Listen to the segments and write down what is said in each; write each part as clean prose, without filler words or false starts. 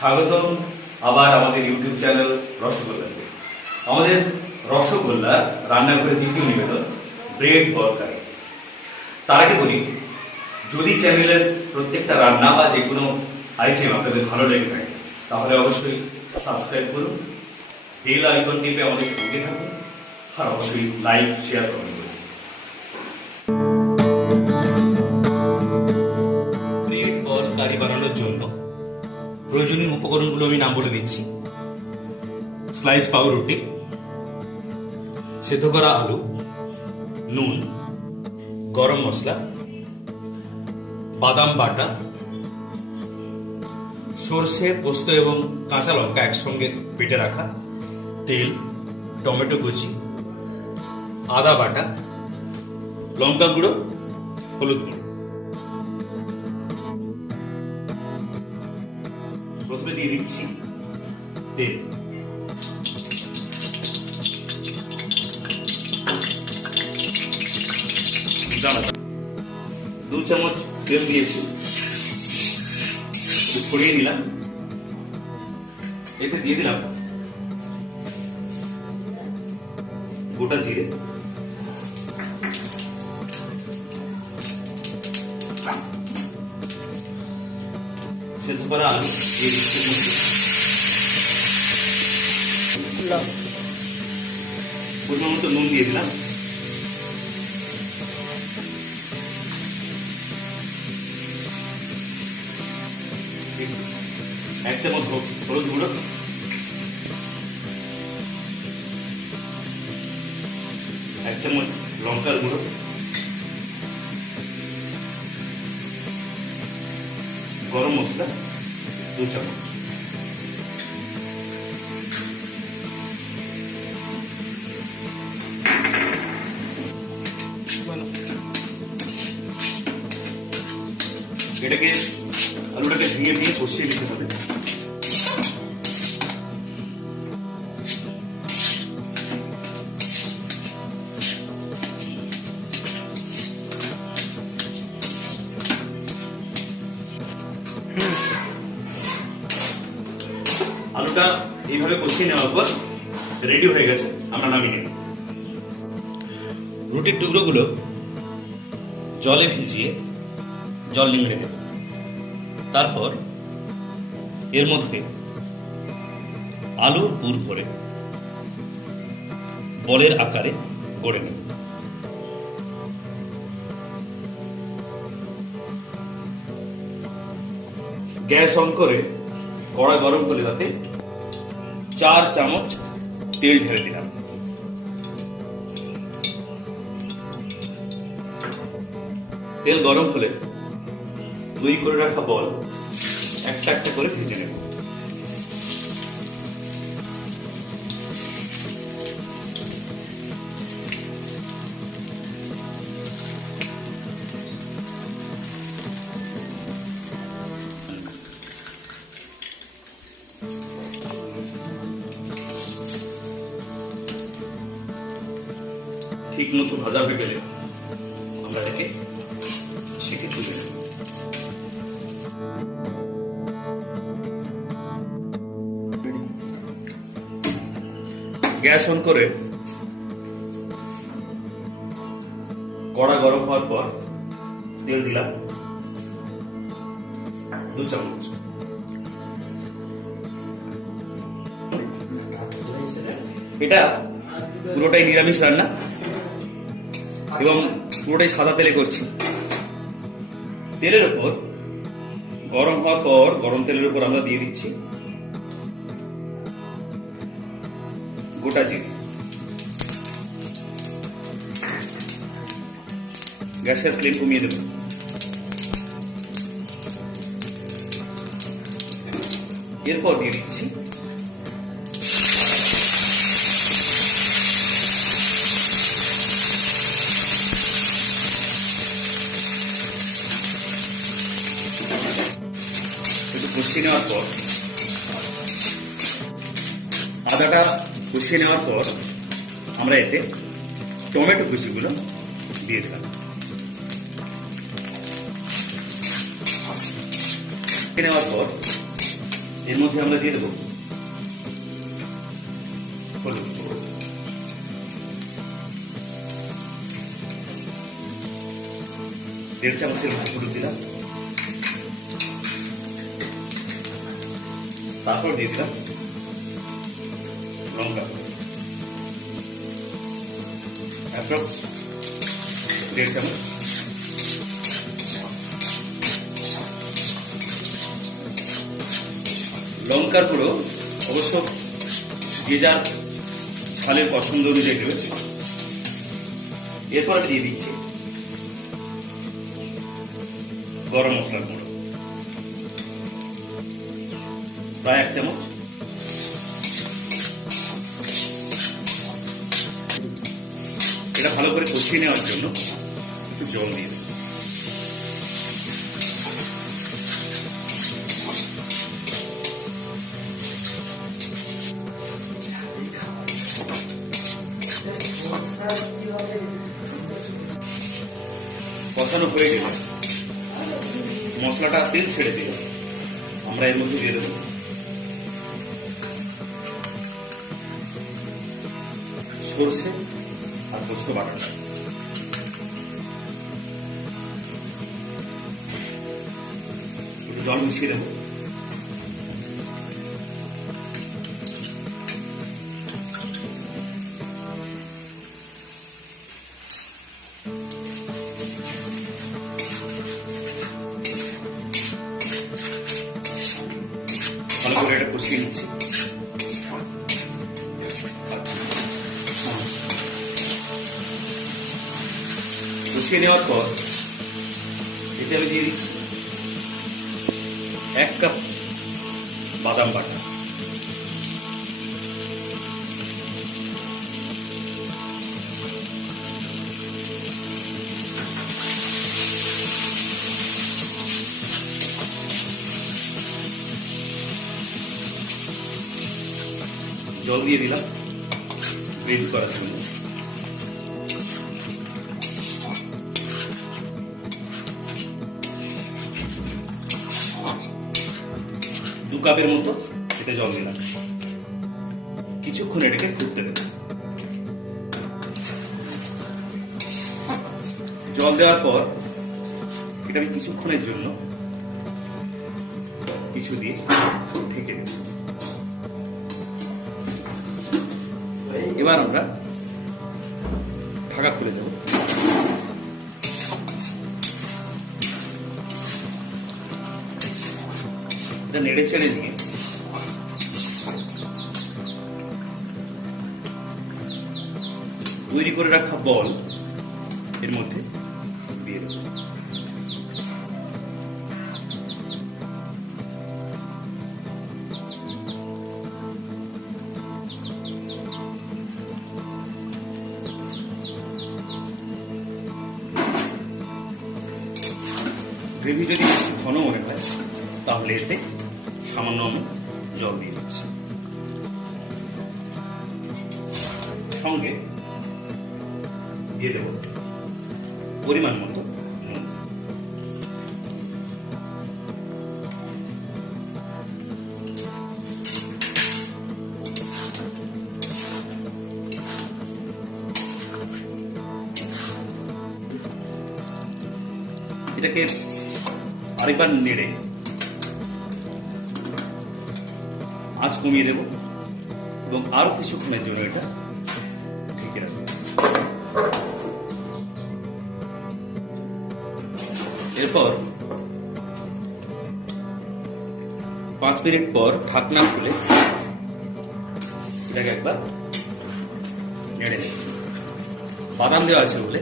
স্বাগতম আবার আমাদের ইউটিউব চ্যানেল রসগোল্লাতে। আমাদের রসগোল্লা রান্নাঘরের দ্বিতীয় নিবেদন ব্রেড বল কারি। তার আগে বলি, যদি চ্যানেলের প্রত্যেকটা রান্না বা যে কোনো আইটেম আপনাদের ভালো লেগে থাকে তাহলে অবশ্যই সাবস্ক্রাইব করুন, বেল আইকন টিপে আমাদের সঙ্গে থাকুন, আর অবশ্যই লাইক শেয়ার কমেন্ট করুন। ব্রেড বল কারি বানানোর জন্য প্রয়োজনীয় উপকরণগুলো আমি নাম বলে দিচ্ছি: স্লাইস পাউরুটি, সেদ্ধ করা আলু, নুন, গরম মশলা, বাদাম বাটা, সর্ষে, পোস্ত এবং কাঁচা লঙ্কা একসঙ্গে বেটে রাখা, তেল, টমেটো কুচি, আদা বাটা, লঙ্কা গুঁড়ো, হলুদ গুঁড়ো। প্রথমে দিয়ে দিচ্ছি তেল। দু চামচ তেল দিয়েছি, ছড়িয়ে দিলাম। এতে দিয়ে দিলাম গোটা জিরে, সেদ্ধ করা আলু দিয়ে দিচ্ছি, পরিমাণ মতো নুন দিয়ে দিলাম, এক চামচ হলুদ গুঁড়ো, এক চামচ লঙ্কার গুঁড়ো, গরম মশলা 2 চামচ, এটাকে আলুটাকে ভেঙে দিয়ে কষিয়ে নিতে হবে। আলুটা এইভাবে কষিয়ে নেওয়ার পর রেডি হয়ে গেছে, আমরা নামিয়ে নেব। রুটির টুকরোগুলো জলে ভিজিয়ে জল নিংড়ে নেব। তারপর এর মধ্যে আলুর পুর ভরে বলের আকারে গড়ে নেব। গ্যাস অন করে কড়া গরম করে তাতে 4 চামচ তেল ঢেলে দিলাম। তেল গরম হলে তৈরি করে রাখা বল একটা একটা করে ভেজে নেব। ঠিক মতো ভাজা হয়ে গেলে আমরা এটাকে ছেঁকে তুলে নেব। গ্যাস অন করে কড়া গরম হওয়ার পর তেল দিলাম 2 চামচ। এটা পুরোটাই নিরামিষ রান্না এবং পুরোটাই সাদা তেলে করছি। তেলের উপর গরম হওয়ার পর গরম তেলের উপর আমরা দিয়ে দিচ্ছি গোটা জিরে। গ্যাসের ফ্লেম কমিয়ে দেব। এরপর দিয়ে দিচ্ছি কষিয়ে নেওয়ার পর আদাটা কষিয়ে নেওয়ার পর আমরা এতে টমেটো কুচিগুলো দিয়ে দিলাম। নেওয়ার পর এর মধ্যে আমরা দিয়ে দেবো হলুদ, 1.5 চামচের হলুদ দিলাম, তারপর দিয়ে দিলাম লঙ্কা অ্যাপ্রক্স 1.5 চামচ, লঙ্কার গুঁড়ো অবশ্য যে যার ঝালের পছন্দ অনুযায়ী দেবে। এরপর আমি দিয়ে দিচ্ছি গরম মশলার গুঁড়ো প্রায় 1 চামচ, এটা ভালো করে কষিয়ে নেওয়ার জন্য একটু জল দিয়ে দেব। কষানো হয়ে গেলে মশলাটা তেল ছেড়ে দিল, আমরা এর মধ্যে দিয়ে দেবো সরষে আর পোস্ত বাটাটা। জল মিশিয়ে দেবো, ভালো করে এটা কষিয়ে নিচ্ছি। কষিয়ে নেওয়ার পর এতে আমি দিয়ে দিচ্ছি 1 কাপ বাদাম বাটা, জল দিয়ে দিলাম গ্রেভি করার জন্য। দু কাপের মতো এটা জল দিলাম, কিছুক্ষণ এটাকে ফুটতে দেব। জল দেওয়ার পর এটা আমি কিছুক্ষণের জন্য কিছু দিয়ে ঢেকে দেব। এবার আমরা ঢাকা খুলে দেব। এটা নেড়ে ছেড়ে দিয়ে তৈরি করে রাখা বল এর মধ্যে দিয়ে দেব। গ্রেভি যদি বেশি ঘন মনে হয় তাহলে এতে সামান্য আমি জল দিয়ে দিচ্ছি, সঙ্গে দিয়ে দেব পরিমাণ মতো নুন। এটাকে আরেকবার নেড়ে আঁচ কমিয়ে দেব এবং আরো কিছুক্ষণের জন্য এটা ঢেকে রাখবো। এরপর 5 মিনিট পর ঢাকনা খুলে এটাকে একবার নেড়ে নেব। বাদাম দেওয়া আছে বলে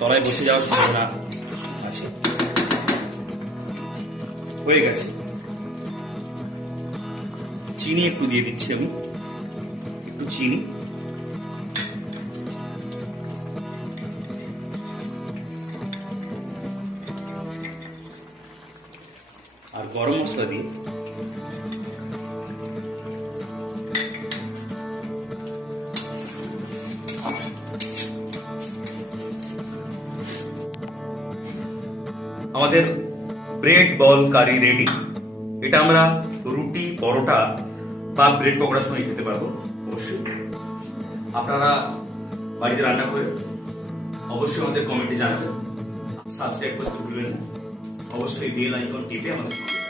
তলায় বসে যাওয়ার সম্ভাবনা আছে। হয়ে গেছে। চিনি একটু দিয়ে দিচ্ছি আমি, একটু চিনি, আর গরম মশলা দিয়ে আমাদের ব্রেড বল কারি রেডি। এটা আমরা রুটি, পরোটা বা ব্রেড পকোড়ার সঙ্গে খেতে পারবো। অবশ্যই আপনারা বাড়িতে রান্না করে অবশ্যই আমাদের কমেন্টে জানাবেন। সাবস্ক্রাইব করতে ভুলবেন না, অবশ্যই বেল আইকন টিপে আমাদের সঙ্গে